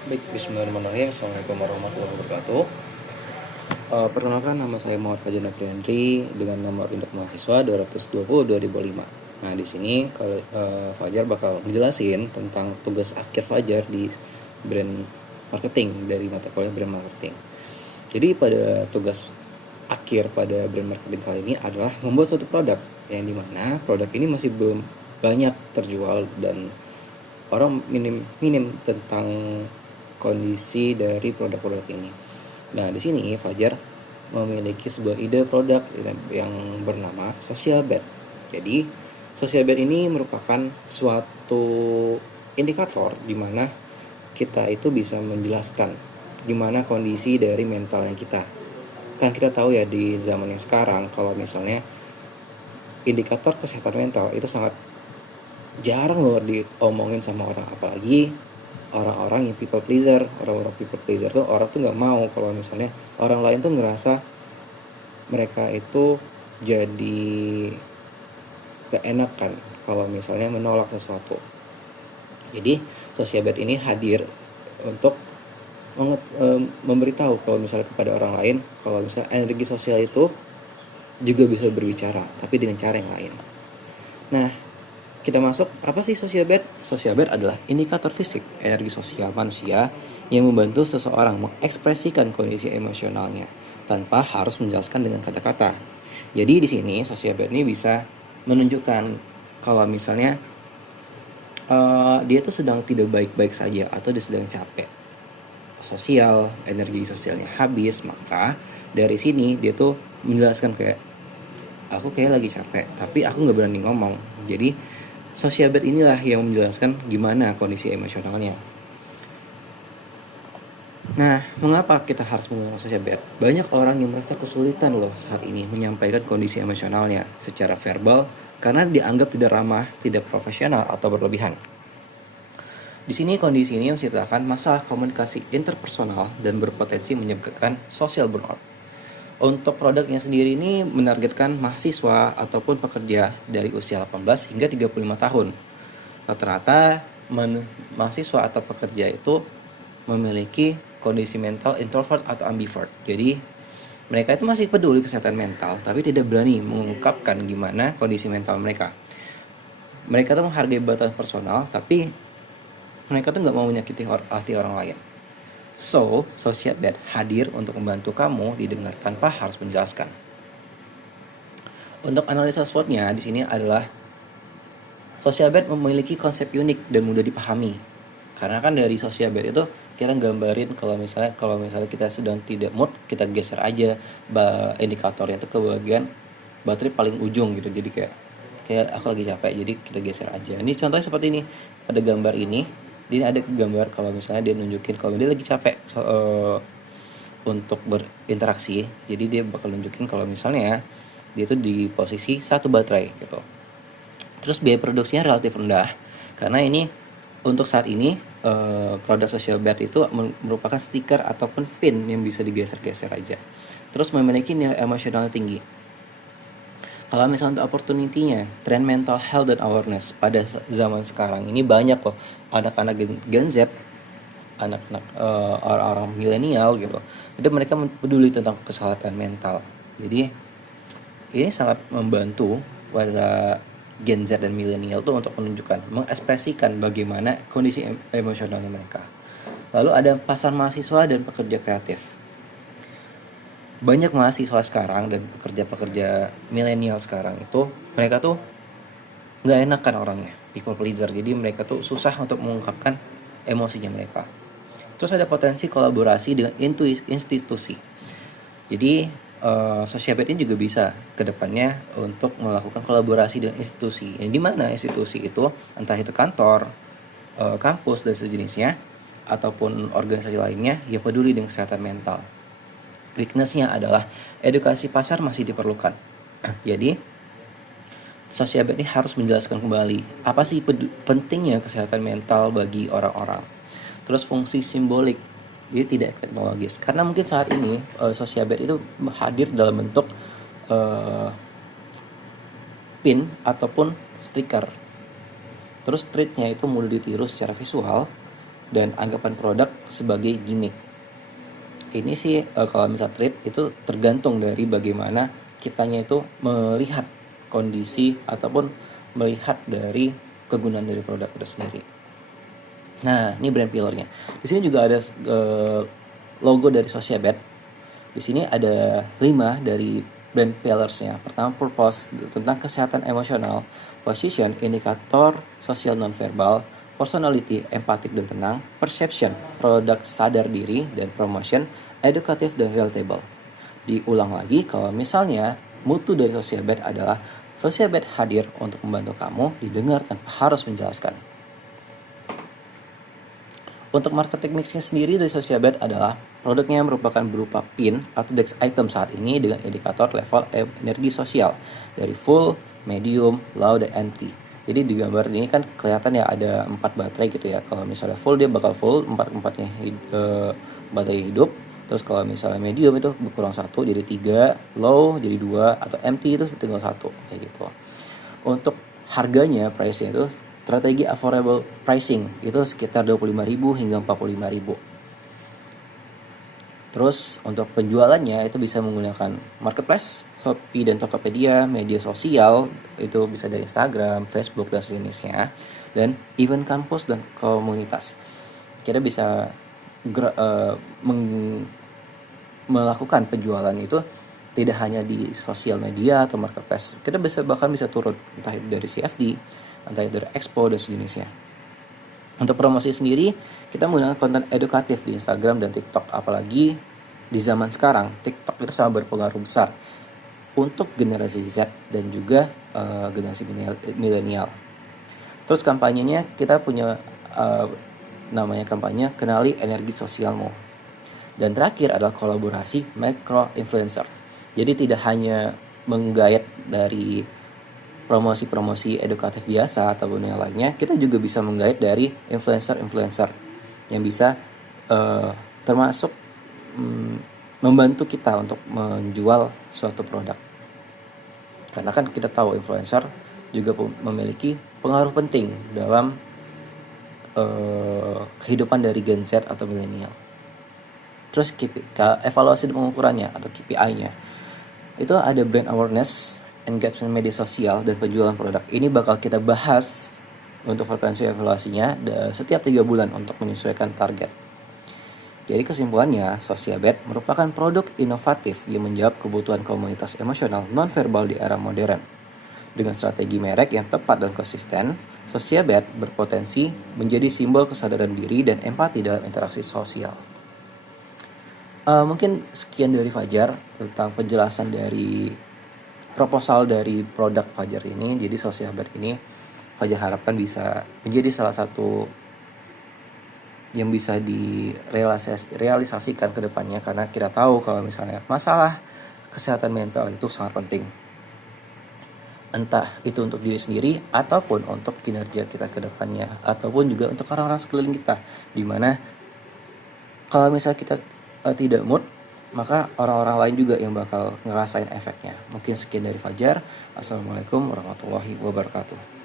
Baik, bismillahirrahmanirrahim. Assalamualaikum warahmatullahi wabarakatuh. Perkenalkan, nama saya Muhammad Fajar Nafriandri dengan nomor induk mahasiswa 220-2005. Nah, di sini kalau Fajar bakal ngejelasin tentang tugas akhir Fajar di brand marketing dari mata kuliah brand marketing. Jadi pada tugas akhir pada brand marketing kali ini adalah membuat suatu produk yang dimana produk ini masih belum banyak terjual dan orang minim tentang kondisi dari produk-produk ini. Nah, di sini Fajar memiliki sebuah ide produk yang bernama Social Bet. Jadi, Social Bet ini merupakan suatu indikator di mana kita itu bisa menjelaskan gimana kondisi dari mentalnya kita. Kan kita tahu ya di zaman yang sekarang kalau misalnya indikator kesehatan mental itu sangat jarang loh diomongin sama orang, apalagi orang-orang yang people pleaser. Orang-orang people pleaser tuh orang tuh nggak mau kalau misalnya orang lain tuh ngerasa mereka itu jadi gak enakan kalau misalnya menolak sesuatu. Jadi Sociabet ini hadir untuk memberitahu kalau misalnya kepada orang lain kalau misalnya energi sosial itu juga bisa berbicara tapi dengan cara yang lain. Nah, kita masuk, apa sih Sociabet? Sociabet adalah indikator fisik energi sosial manusia yang membantu seseorang mengekspresikan kondisi emosionalnya tanpa harus menjelaskan dengan kata-kata. Jadi di sini Sociabet ini bisa menunjukkan kalau misalnya dia tuh sedang tidak baik-baik saja atau dia sedang capek sosial, energi sosialnya habis, maka dari sini dia tuh menjelaskan kayak aku kayak lagi capek tapi aku nggak berani ngomong. Jadi Sociabet inilah yang menjelaskan gimana kondisi emosionalnya. Nah, mengapa kita harus menggunakan Sociabet? Banyak orang yang merasa kesulitan loh saat ini menyampaikan kondisi emosionalnya secara verbal karena dianggap tidak ramah, tidak profesional, atau berlebihan. Di sini kondisi ini menciptakan masalah komunikasi interpersonal dan berpotensi menyebabkan social burnout. Untuk produknya sendiri ini menargetkan mahasiswa ataupun pekerja dari usia 18 hingga 35 tahun. Rata-rata mahasiswa atau pekerja itu memiliki kondisi mental introvert atau ambivert. Jadi mereka itu masih peduli kesehatan mental tapi tidak berani mengungkapkan gimana kondisi mental mereka. Mereka tuh menghargai batasan personal tapi mereka tuh nggak mau menyakiti hati orang lain. So, Sociabet hadir untuk membantu kamu didengar tanpa harus menjelaskan. Untuk analisa SWOT-nya di sini adalah Sociabet memiliki konsep unik dan mudah dipahami. Karena kan dari Sociabet itu kita gambarin kalau misalnya kita sedang tidak mood, kita geser aja indikatornya itu ke bagian baterai paling ujung gitu. Jadi kayak aku lagi capek, jadi kita geser aja. Ini contohnya seperti ini. Pada gambar ini dia ada gambar kalau misalnya dia nunjukin kalau dia lagi capek untuk berinteraksi. Jadi dia bakal nunjukin kalau misalnya dia tuh di posisi satu baterai gitu. Terus biaya produksinya relatif rendah karena ini untuk saat ini produk Sociabet itu merupakan stiker ataupun pin yang bisa digeser-geser aja. Terus memiliki nilai emosional tinggi. Kalau misalnya untuk opportunity-nya, trend mental health dan awareness pada zaman sekarang ini banyak loh anak-anak Gen Z, anak-anak orang-orang milenial gitu. Jadi mereka peduli tentang kesehatan mental. Jadi ini sangat membantu pada Gen Z dan milenial tuh untuk menunjukkan, mengekspresikan bagaimana kondisi emosionalnya mereka. Lalu ada pasar mahasiswa dan pekerja kreatif. Banyak mahasiswa sekarang dan pekerja-pekerja milenial sekarang itu mereka tuh nggak enakan orangnya, people pleaser. Jadi mereka tuh susah untuk mengungkapkan emosinya mereka. Terus ada potensi kolaborasi dengan institusi. Jadi Sociabet ini juga bisa kedepannya untuk melakukan kolaborasi dengan institusi. Yang dimana institusi itu entah itu kantor, kampus dan sejenisnya ataupun organisasi lainnya yang peduli dengan kesehatan mental. Weakness-nya adalah edukasi pasar masih diperlukan. Jadi Sociabet ini harus menjelaskan kembali apa sih pentingnya kesehatan mental bagi orang-orang. Terus fungsi simbolik, jadi tidak teknologis. Karena mungkin saat ini Sociabet itu hadir dalam bentuk pin ataupun stiker. Terus treatnya itu mudah ditiru secara visual dan anggapan produk sebagai gimmick. Ini sih kalau misal trade itu tergantung dari bagaimana kitanya itu melihat kondisi ataupun melihat dari kegunaan dari produk itu sendiri. Nah, ini brand pillarnya. Di sini juga ada logo dari Sociabet. Di sini ada 5 dari brand pillarsnya. Pertama, purpose tentang kesehatan emosional, position, indikator sosial nonverbal, personality, empatik dan tenang, perception, produk sadar diri, dan promotion, edukatif dan relatable. Diulang lagi, kalau misalnya mutu dari Sociabet adalah Sociabet hadir untuk membantu kamu didengar tanpa harus menjelaskan. Untuk marketing mixnya sendiri dari Sociabet adalah produknya merupakan berupa pin atau DEX item saat ini dengan indikator level energi sosial dari full, medium, low, dan empty. Jadi di gambar ini kan kelihatan ya ada 4 baterai gitu ya. Kalau misalnya full dia bakal full, 4-4-nya baterai hidup. Terus kalau misalnya medium itu berkurang 1 jadi 3, low jadi 2, atau empty itu tinggal 1 kayak gitu. Untuk harganya, price-nya itu strategi affordable pricing itu sekitar 25.000 hingga 45.000. Terus untuk penjualannya itu bisa menggunakan marketplace, Shopee dan Tokopedia, media sosial itu bisa dari Instagram, Facebook dan sejenisnya, dan event kampus dan komunitas. Kita bisa melakukan penjualan itu tidak hanya di sosial media atau marketplace. Kita bahkan bisa turun entah itu dari CFD, entah itu dari Expo dan sejenisnya. Untuk promosi sendiri, kita menggunakan konten edukatif di Instagram dan TikTok. Apalagi di zaman sekarang, TikTok itu sangat berpengaruh besar untuk generasi Z dan juga generasi milenial. Terus kampanyenya kita punya namanya kampanye Kenali Energi Sosialmu. Dan terakhir adalah kolaborasi micro influencer. Jadi tidak hanya menggayat dari promosi-promosi edukatif biasa ataupun yang lainnya, kita juga bisa menggait dari influencer-influencer yang bisa termasuk membantu kita untuk menjual suatu produk. Karena kan kita tahu influencer juga memiliki pengaruh penting dalam kehidupan dari Gen Z atau milenial. Terus evaluasi dan pengukurannya atau KPI-nya itu ada brand awareness, engagement media sosial, dan penjualan produk. Ini bakal kita bahas untuk frekuensi evaluasinya setiap 3 bulan untuk menyesuaikan target. Jadi kesimpulannya, Sociabet merupakan produk inovatif yang menjawab kebutuhan komunitas emosional non-verbal di era modern. Dengan strategi merek yang tepat dan konsisten, Sociabet berpotensi menjadi simbol kesadaran diri dan empati dalam interaksi sosial. Mungkin sekian dari Fajar tentang penjelasan dari proposal dari produk Fajar ini. Jadi Sociabet ini Fajar harapkan bisa menjadi salah satu yang bisa direalisasikan ke depannya, karena kita tahu kalau misalnya masalah kesehatan mental itu sangat penting. Entah itu untuk diri sendiri ataupun untuk kinerja kita ke depannya, ataupun juga untuk orang-orang sekeliling kita, dimana kalau misalnya kita tidak mood, maka orang-orang lain juga yang bakal ngerasain efeknya. Mungkin sekian dari Fajar. Assalamualaikum warahmatullahi wabarakatuh.